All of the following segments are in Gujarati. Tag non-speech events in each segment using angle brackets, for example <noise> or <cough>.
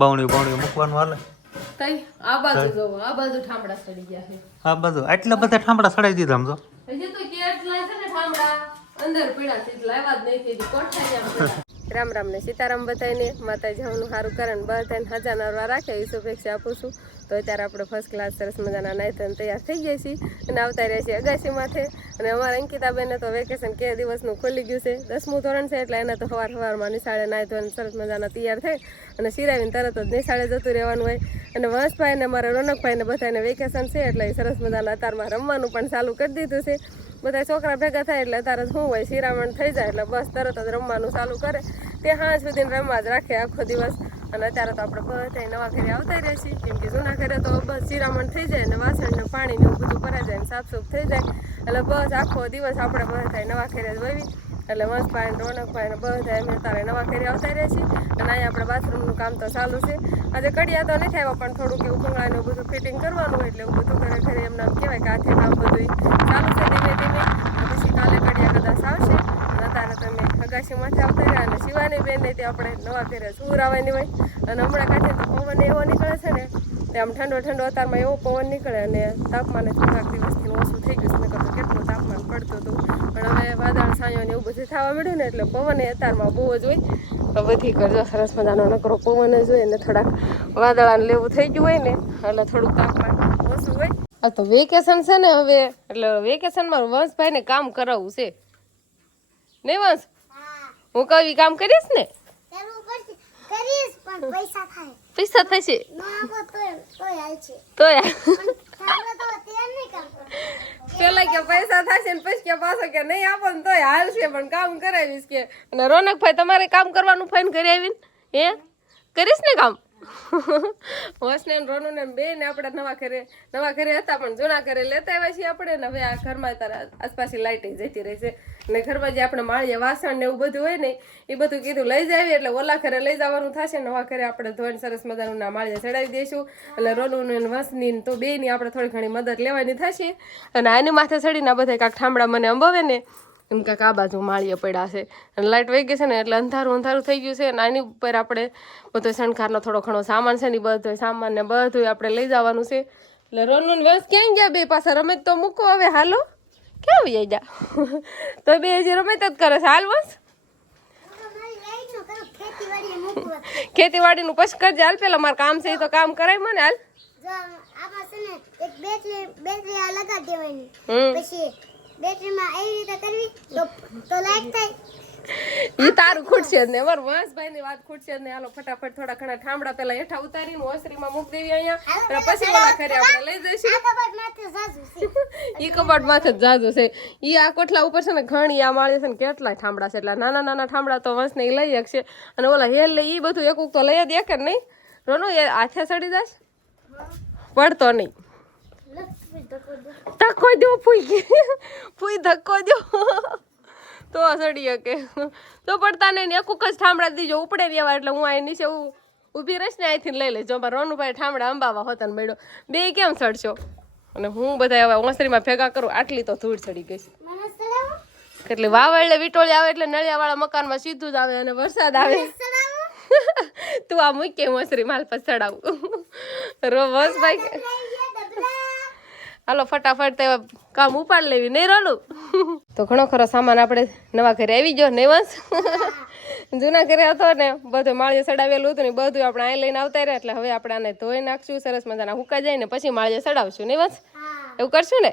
બાવણી બાવણી મૂકવાનું હાલે. તઈ આ બાજુ જોવો આ બાજુ ઠામડા સડી ગયા છે. આ બધું આટલા બધા ઠામડા સડાઈ દીધા સમજો હજી તો કેટલા છે ને ઠામડા અંદર પીડા છે એટલે જ નહીં તેથી કોઠાઈ રામ રામ ને સીતારામ બધાને માતા જાવનું સારું કારણ બધાને હજાર નરવા રાખે એ શુભેચ્છા આપું છું. તો અત્યારે આપણે ફર્સ્ટ ક્લાસ સરસ મજાના નાયતન તૈયાર થઈ ગયા છીએ અને આવતા રહ્યા છીએ અગાસી માથે. અને અમારા અંકિતાબેનને તો વેકેશન કે દિવસનું ખુલી ગયું છે. દસમું ધોરણ છે એટલે એને તો સવાર સવારમાં નિશાળે ધોઈને સરસ મજાના તૈયાર થાય. અને સિરાવીને તરત જ નિશાળે જતું રહેવાનું હોય. અને વંશભાઈને મારા રોનકભાઈ બધાને વેકેશન છે એટલે એ સરસ મજાના અતારમાં રમવાનું પણ ચાલુ કરી દીધું છે. બધા છોકરા ભેગા થાય એટલે તારે શું હોય, શિરામણ થઈ જાય એટલે બસ તરત જ રમવાનું ચાલુ કરે. તે હાંજ સુધી રમવા જ રાખે આખો દિવસ. અને અત્યારે તો આપણે બધા નવા ઘરે આવતા રહીએ છીએ. કેમ કે જૂના ઘરે તો બસ શિરામણ થઈ જાય ને વાસણ ને પાણી ને બધું ભરાઈ જાય ને સાફ સુફ થઈ જાય. એટલે બસ આખો દિવસ આપણે બધા નવા ઘરે જ વહી. એટલે વંશભાઈ ને રોનકભાઈ ને બધા અમે તારે નવા ઘરે આવતા રહીએ છીએ. અને અહીંયા આપણે બાથરૂમનું કામ તો ચાલુ છે. આજે કડિયા તો નથી આવ્યા, પણ થોડુંક એવું ભૂંગળા ને એવું બધું ફિટિંગ કરવાનું એટલે એવું બધું ઘરે ઘરે એમને કહેવાય કે હાથે કામ બધું ચાલુ છે ધીમે ધીમે અને પછી કાલે કડિયા કદાચ આવશે અને અત્યારે તમે માથે રહ્યા અને શિવાની બેન ને તે આપણે નવા ઘરે સૂર આવવાની હોય. અને હમણાં કાંઠે તો પવન એવો નીકળે છે ને, તે આમ ઠંડો ઠંડો અતારમાં એવો પવન નીકળે અને તાપમાન થોડાક દિવસથી ઓછું થઈ ગયું છે. નકર તો કેટલું તાપમાન પડતું હતું. પણ હવે વાદળ, છાંયો ને એવું બધું થવા મળ્યું ને, એટલે પવન એ અતારમાં બહુ જ હોય. તો બધી કરજો સરસ મજાનો નકરો પવન જ હોય ને, થોડાક વાદળાને લેવું થઈ ગયું હોય ને, એટલે થોડુંક તાપમાન ઓછું હોય. આ તો વેકેશન છે ને હવે, એટલે વેકેશનમાં વંશભાઈને કામ કરાવવું છે. નહીં વંશ? હું કઈ કામ કરીશ ને? પૈસા થશે તો. પેલા કે પૈસા થશે ને પછી કે પાછો કે નહીં આપો ને તોય હાલશે પણ કામ કરાવીશ કે. અને રોનકભાઈ તમારે કામ કરવાનું ફાઈન કરી આવીને? હે? કરીશ ને કામ? વસને ને રોનુ ને બે ને આપણે નવા ઘરે નવા ઘરે હતા પણ જૂના ઘરે લેતા આવ્યા છીએ આપણે ને હવે આ ઘરમાં તારા આસપાસની લાઇટ જતી રહી છે. ને ઘરમાં જે આપણે માળીએ વાસણ ને એવું બધું હોય ને, એ બધું કીધું, લઈ જાવી એટલે ઓલા ઘરે લઈ જવાનું થશે નવા ઘરે આપણે ધોઈને સરસ મજાનું ના માળીએ ચડાવી દઈશું. એટલે રોનું ને વસની તો બે ની આપણે થોડી ઘણી મદદ લેવાની થશે. અને આની માથે ચડીને બધા કાંક ઠામડા મને અંબાવે ને, એમ કાંક આ બાજુ માળીએ પડ્યા છે. અને લાઇટ વહી ગઈ છે ને એટલે અંધારું અંધારું થઈ ગયું છે. અને આની ઉપર આપણે બધો શણખારનો થોડો ઘણો સામાન છે ને બધો સામાન ને બધું આપણે લઈ જવાનું છે. એટલે રોનું વ્યસ્ત ક્યાં ગયા બે પાછા? રમે તો મૂકો હવે, હાલો. આવી જા તો બે હજી રમત જ કરે છે હાલ બસ ખેતીવાડીનું પછી કરજે હાલ પેલા મારે કામ છે તો કામ કરાય મને હાલ જો આમાં છે ને એક બેટરી બેટરીમાં એવી રીતે કરવી તો તો લાઈટ થાય ઈ તારું ખૂટશે ને વાર વાંસભાઈ ની વાત ખૂટશે ને હાલો ફટાફટ થોડા ઘણા ઠામડા પેલા હેઠા ઉતારીને ઓસરીમાં મૂકી દેવી અહીંયા. અને પછી ઓલા ઘરે આપણે લઈ જઈશું. <laughs> ઈ કબાટ માથે જાજુ છે. ઈ આ કોઠલા ઉપર છે ને ઘણી આ માળે છે ને કેટલાય ઠામડા છે. એટલે નાના નાના ઠામડા તો વંશ ને લઈ શકશે. અને ઓલા હેલ ઈ બધું એક તો લઈ જ એક જ નહીં. રોનો એ હાથે સડી જાય પડતો નહીં. ધક્કો દો. ફૂઈ <laughs> ફૂઈ ધક્કો દો. <laughs> તો સડી શકે તો પડતા ને એક જ ઠામડા દીજો ઉપડે રહેવા એટલે હું અહીં નીચે ઊભી રહીશ ને અહીંથી લઈ લેજો. મારા રોનુભાઈ ઠામડા અંબાવા હોતા ને મેળો બે કેમ ચડશો અને હું બધા હવે ઓસરીમાં ભેગા કરું આટલી તો ધૂળ ચડી ગઈ છે. એટલે વાવડે વિટોળી આવે એટલે નળિયાવાળા મકાનમાં સીધું જ આવે અને વરસાદ આવે. <laughs> તું આ મૂકી મોસરી માલ પર ચડાવું <laughs> રો બસ ભાઈ. હાલો ફટાફટ તે કામ ઉપાડ લેવી. નહીં રોલું તો ઘણો ખરો સામાન આપણે નવા ઘરે આવી ગયો ને વંશ? જૂના ઘરે હતો ને બધું માળીએ સડાવેલું હતું ને બધું આપણે અહીં લઈને આવતા રહ્યા. એટલે હવે આપણે આને ધોઈ નાખશું સરસ મજાના હુકા જાય ને પછી માળીએ સડાવશું. નહીં વંશ? એવું કરશું ને?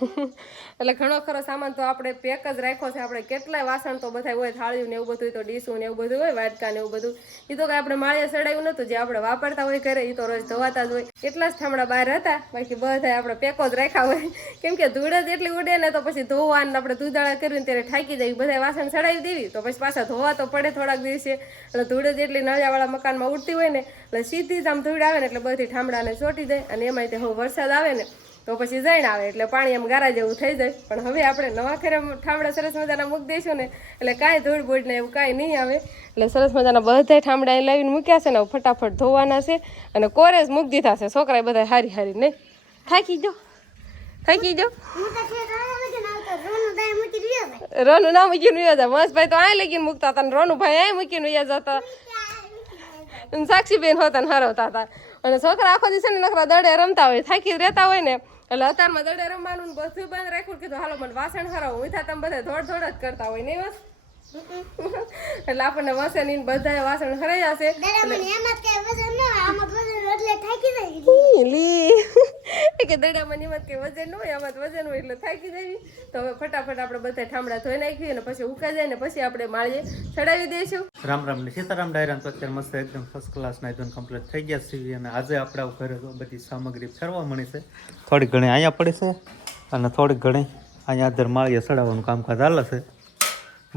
એટલે ઘણો ખરો સામાન તો આપણે પેક જ રાખ્યો છે. આપણે કેટલાય વાસણ તો બધા હોય, થાળીયું ને એવું બધું તો ડીશું ને એવું બધું હોય, વાટકા ને એવું બધું. એ તો કઈ આપણે માળીએ સડાયું નતું જે આપણે વાપરતા હોય ઘરે એ તો રોજ ધોવાતા જ હોય. એટલા જ થામડા બહાર હતા, બાકી બધા આપણે પેકો જ રાખ્યા હોય. કેમ કે ધૂળ જ એટલી ઉડે ને તો પછી ધોવાને આપણે દૂધાળા કરીને ત્યારે થાકી જાય બધા વાસણ સડાવી દેવી. તો પછી પાછા ધોવા તો પડે થોડાક દિવસે. એટલે ધૂળ જ એટલી નળિયાવાળા મકાનમાં ઉડતી હોય ને, એટલે સીધી જ આમ ધૂળ આવે ને એટલે બધી ઠામડાને ચોટી જાય. અને એમાંય તે હવે વરસાદ આવે ને તો પછી જઈને આવે એટલે પાણી એમ ગારા જેવું થઈ જાય. પણ હવે આપણે નવા ખેરે ઠામડા સરસ મજાના મૂકી દઈશું ને એટલે કાંઈ ધૂળ બૂળ ને એવું કાંઈ નહીં આવે. એટલે સરસ મજાના બધા ઠામડા લાવીને મૂક્યા છે ને ફટાફટ ધોવાના છે અને કોરેજ મૂકી દીધા છે. છોકરાએ બધા હારી હારી નહીં થાકી જો થાકી જો રોનું ભાઈ ના મૂકીને વ્યા હતા મસ્તભાઈ તો અહીં લગીને મૂકતા હતા ને રોનુભાઈ અહીં મૂકીને વ્યા જતા. અને સાક્ષીબેન હોતા ને હરવતા હતા. અને છોકરા આખો દિવસ ને નકરા દડે રમતા હોય થાકી રહેતા હોય ને. એટલે અત્યારમાં દડે રમવાનું બધું બંધ રાખ્યું કીધું, હાલો, મને વાસણ હરાવું. મીઠા તમે બધા ધોડ ધોડ જ કરતા હોય નહીં બસ એટલે આપણને વાસણની બધા વાસણ હરાઈ જશે જાય. કે દડામાં નિમત કે વજન ન હોય આમાં તો વજન હોય એટલે થાકી જવી તો હવે ફટાફટ આપણે બધા ઠામડા ધોઈ નાખીએ અને પછી ઉકા જાય ને પછી આપણે માળીએ ચડાવી દઈશું. રામ રામ ને સીતારામ ડાયરાન તો અત્યારે મસ્ત એકદમ ફર્સ્ટ ક્લાસ ના એકદમ કમ્પ્લીટ થઈ ગયા છે અને આજે આપણા ઘરે તો બધી સામગ્રી ફેરવા મળી છે. થોડીક ઘણી અહીંયા પડે છે અને થોડીક ઘણી અહીંયા અંદર માળીએ ચડાવવાનું કામકાજ હાલે છે.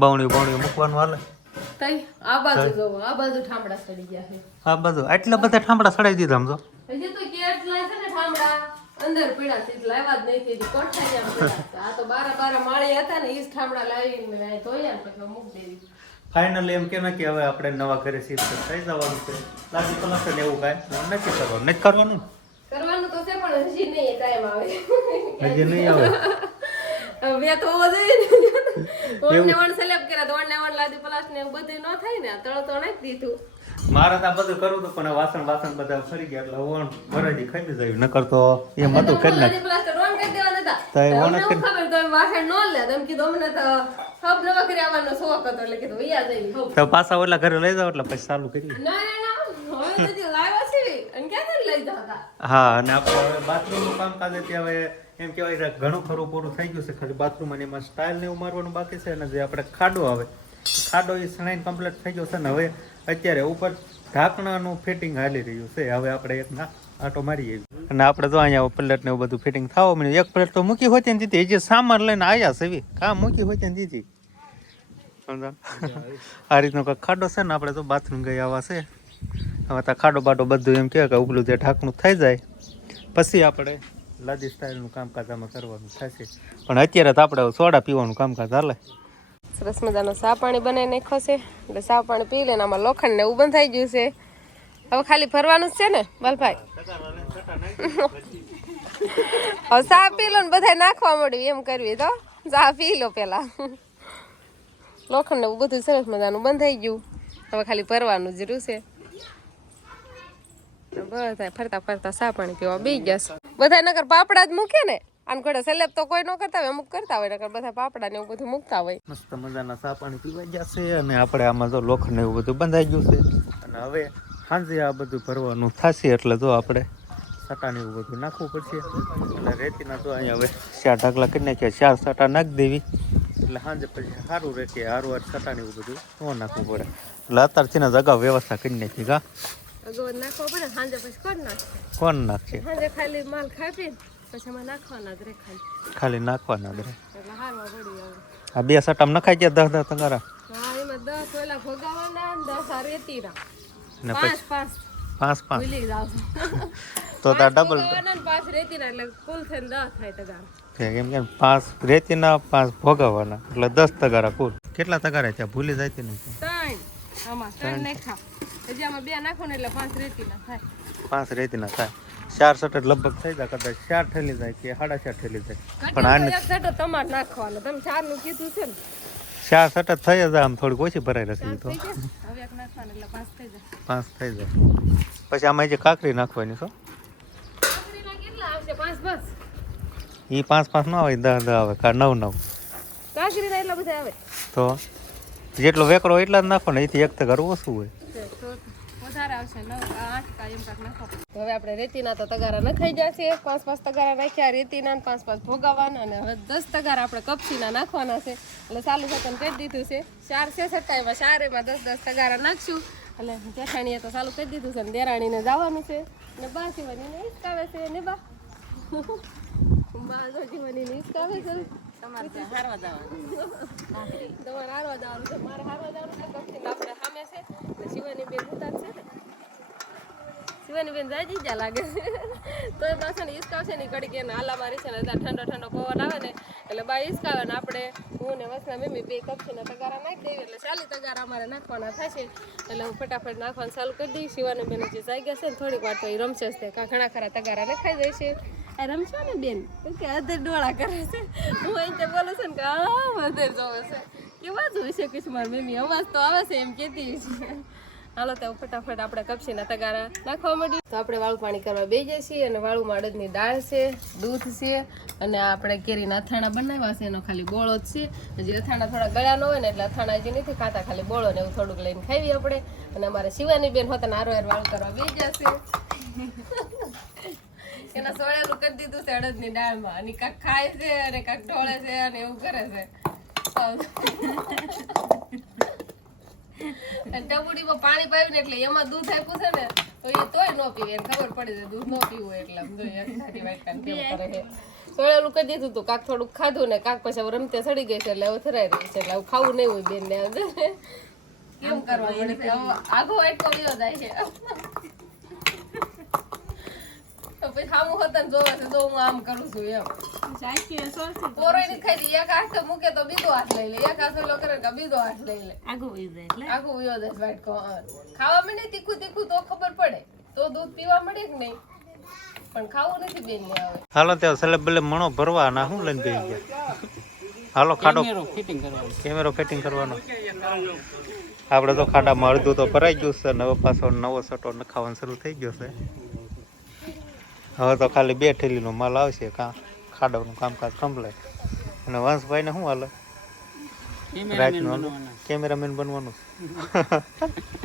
બાવણીઓ બાવણી મૂકવાનું હાલે. તઈ આ બાજુ જોવો આ બાજુ ઠામડા ચડી ગયા છે. આ બધું આટલા બધા ઠામડા સડાઈ દીધા સમજો હજી તો કેટલા છે ને ઠામડા અંદર પીડા છે લાવ્યા જ નહીં તેથી કોઠાઈ આમ આ તો બારા બારા માળે હતા ને ઈ જ ઠામડા લાવીને મેં ધોયા ને પછી મૂકી દેવી. ફાઇનલી એમ કેમ કે હવે આપણે નવા ઘરે શિફ્ટ થઈ જવાનું છે. લાગી ને એવું કાંઈ. નથી કરવાનું. નથી કરવાનું કરવાનું તો છે પણ હજી નહીં ટાઈમ આવે. હજી નહીં આવે? હવે તો હોવો જોઈએ ને. <laughs> ઓણ સેલેબ કર્યા તો ઓણને ઓણ લાદી પલાસ ને બધું ન થાય ને. તળ તો નાખી દીધું. મારે તો બધું કરવું હતું પણ વાસણ વાસણ બધા ફરી ગયા એટલે ઓણ ભરાજી ખાઈ જાય નકર તો એમ હતું કરી નાખ. તો ઓણ કરી દેવાના હતા. તો એ ઓણ ખબર તો વાસણ ન લે તેમ કીધું અમને તો સબ નવા કરી આવવાનો શોખ હતો એટલે કીધું વૈયા જઈ તો પાછા ઓલા ઘરે લઈ જાવ એટલે પછી ચાલુ કરી ના ના ના. હવે તો લાવ્યા છે અને હા અને આપણે હવે બાથરૂમનું કામકાજ છે હવે એમ કહેવાય ઘણું ખરું પૂરું થઈ ગયું છે ખાલી બાથરૂમ અને એમાં સ્ટાઇલ ને એવું મારવાનું બાકી છે અને જે આપણે ખાડો આવે ખાડો એ સણાઈને કમ્પ્લીટ થઈ ગયો છે ને હવે અત્યારે ઉપર ઢાંકણાનું ફિટિંગ હાલી રહ્યું છે હવે આપણે એક ના આટો મારી અને આપણે તો અહીંયા પ્લેટ ને એવું બધું ફિટિંગ થવા મળ્યું. એક પ્લેટ તો મૂકી હોતી ને દીધી જે સામાન લઈને આવ્યા છે કામ મૂકી હોતી ને દીધી સમજા આ રીતનો કંઈક ખાડો છે ને આપણે તો બાથરૂમ ગઈ આવા છે. હવે તો ખાડો બાડો બધું એમ કહેવાય કે ઉપલું જે ઢાંકણું થઈ જાય, પછી આપણે લાદી સ્ટાઇલનું કામકાજ આમાં કરવાનું થશે. પણ અત્યારે તો આપણે સોડા પીવાનું કામકાજ હાલે. સરસ મજાનો સા પાણી બનાવી નાખ્યો છે. એટલે સા પાણી પી લે ને આમાં લોખંડ ને બંધ થઈ ગયું છે. હવે ખાલી ફરવાનું જ છે ને, બાલભાઈ? <laughs> હવે સા પી લો ને બધા નાખવા મળ્યું એમ કરવી તો. સા પી લો પેલા. લોખંડ ને બધું સરસ મજાનું બંધ થઈ ગયું. હવે ખાલી ફરવાનું જ છે. બધા ફરતા ફરતા સા પાણી પીવા ગયા બધા નગર પાપડા જ મૂકે ને. ઘડે સેલેબ તો કોઈ ન કરતા હોય, અમુક કરતા હોય, નકર બધા પાપડા એવું બધું મૂકતા હોય. મસ્ત મજાના ચા પાણી પીવાઈ જશે અને આપણે આમાં જો લોખંડ એવું બધું બંધાઈ ગયું છે. અને હવે સાંજે આ બધું ભરવાનું થશે એટલે જો આપણે સટા ને એવું બધું નાખવું પડશે. અને રેતીના તો અહીંયા હવે ચાર ઢગલા કરી નાખ્યા, ચાર સટા નાખી દેવી. એટલે સાંજે પછી સારું રહે કે હારું સટા એવું બધું ન નાખવું પડે. એટલે અત્યારથી જગા વ્યવસ્થા કરી નાખી, કા? અગવર નાખવા પડે સાંજે પછી કોણ નાખે? કોણ નાખશે સાંજે ખાલી માલ ખાઈ પછી એમાં નાખવાના જ રે ખાલી. ખાલી નાખવાના દરે એટલે હારવા પડી આવે આ બે સટામાં નખાઈ ગયા દસ દસ તંગારા હા એમાં દસ ઓલા ભોગાવાના ને દસ આ રેતીના. ને પાંચ પાંચ. પાંચ પાંચ? ભૂલી જાવ તો તાર ડબલ ભોગાવાના પાંચ રેતીના એટલે કુલ થઈને દસ થાય તગાર. કેમ કે પાંચ રેતીના પાંચ ભોગવવાના એટલે દસ તગારા કુલ. કેટલા તગારા ત્યાં ભૂલી જાય તે નહીં ત્રણ. આમાં ત્રણ નાખા હજી આમાં બે નાખો ને એટલે પાંચ રેતીના થાય. પાંચ રેતીના થાય. ચાર સટર લગભગ થઈ જાય કદાચ ચાર ઠેલી જાય કે સાડા ચાર ઠેલી જાય. પણ આને એક સેટો તમારે નાખવાનો. તમે ચારનું કીધું છે ને. ચાર સટર થઈ જાય આમ થોડીક ઓછી ભરાઈ રહેશે તો. હવે એક નાખવાનું એટલે પાંચ થઈ જાય. પાંચ થઈ જાય. પછી આમાં જે કાકરી નાખવાની છો કેટલા આવશે? પાંચ બસ એ પાંચ પાંચ ન આવે દસ દસ આવે કા નવ નવ. કાકડીના એટલા બધા આવે? તો જેટલો વેકરો એટલા જ નાખો ને એથી એક તો ઘર ઓછું હોય. વધારે આવશે. નવ આઠ કા એમ કાંક નાખો. હવે આપણે રેતીના તો તગારા નખાઈ જશે પાંચ પાંચ તગારા નાખ્યા રેતીના પાંચ પાંચ ભોગાવાના અને હવે દસ તગારા આપણે કપસીના નાખવાના છે. એટલે ચાલુ થતું કરી દીધું છે. ચાર છે સટ્ટાઈમાં ચાર એમાં દસ દસ તગારા નાખશું. એટલે જેઠાણીએ તો ચાલુ કરી દીધું છે ને દેરાણીને જવાનું છે. ને બા શિવાનીને હિસકાવે છે. ને બા? બા જો શિવાનીને હિસકાવે છે. તમારે હારવા જવાનું. તમારે હારવા જવાનું છે. મારે હારવા જવાનું છે. કપસીને આપણે સામે છે. ને શિવાની બેન ઉતાર છે ને. શિવાની બેન જાય જીજા લાગે. છે તો એ પાછળ ને હિસકાવશે ને ઘડી કે આલા મારી છે ને ત્યાં ઠંડો ઠંડો પવન આવે ને એટલે બા હિસકાવે ને આપણે હું ને વસના મમ્મી બે કપસીના તગારા નાખી દેવી એટલે ચાલી તગારા અમારે નાખવાના થશે. એટલે હું ફટાફટ નાખવાનું ચાલુ કરી દઈશ. શિવાની બેન જે જાગ્યા છે ને થોડીક વાર તો એ રમશે જ કાં ઘણા ખરા તગારા નખાઈ જાય છે. આ રમશો ને બેન? કે અધર ડોળા કરે છે. હું અહીં બોલું છું ને કે અધર જોવે છે. કેવા જોઈ શકીશ મારી મમ્મી તો આવે છે એમ કહેતી છે. હાલો તો ફટાફટ આપણે કપસીના તગારા નાખવા માંડીએ. તો આપણે વાળું પાણી કરવા બેસીએ છીએ અને વાળું અડદની દાળ છે, દૂધ છે અને આપણે કેરીના અથાણા બનાવ્યા છે. એનો ખાલી બોળો જ છે. હજી અથાણા થોડા ગળ્યા ન હોય ને એટલે અથાણા હજી નથી ખાતા, ખાલી બોળો ને એવું થોડુંક લઈને ખાઈએ આપણે. અને અમારે શિવાની બેન હોતા આરો હાર વાળું કરવા બે જશે <laughs> એના સોળેલું કરી દીધું છે અડદની દાળમાં. અને કાંક ખાય છે અને કાંક ઢોળે છે અને એવું કરે છે. ટબુડીમાં પાણી ને એટલે એમાં દૂધ આપ્યું છે ને તો એ તોય ન પીવે. એને ખબર પડી જાય દૂધ ન પીવું એટલે આમ સારી કરે છે. દીધું તું કાક થોડુંક ખાધું ને કાક પછી રમતે સડી ગઈ છે એટલે હવે થરાઈ રહી છે એટલે હવે ખાવું નહીં હોય બેન ને કેમ કરવા પડે છે હવે આગો જાય છે. પછી સામું હોતા જોવા છે તો હું આમ કરું છું એમ. પોરોયની ખાઈ લે એક હાથ મૂકે તો બીજો હાથ લઈ લે એક હાથ ઓલો કરે કે બીજો હાથ લઈ લે. આખું વિયો દસ વાટકો ખાવા માંડે તીખું તીખું તો ખબર પડે તો દૂધ પીવા મળે કે નહીં? પણ ખાવું નથી બેન ને હાલો ત્યાં સલેબ બલે મણો ભરવાના શું લઈને બેસી ગયા? હાલો ખાડો. કેમેરો ફિટિંગ કરવાનો. આપણે તો ખાડામાં અડધું તો ભરાઈ ગયું છે નવો પાછો નવો સટો નખાવાનો શરૂ થઈ ગયો છે. હવે તો ખાલી બે ઠેલીનો માલ આવશે કાં? ખાડાનું કામકાજ કમ્પ્લેટ અને વંશભાઈને શું હાલે? રાતનું કેમેરામેન બનવાનું. <laughs>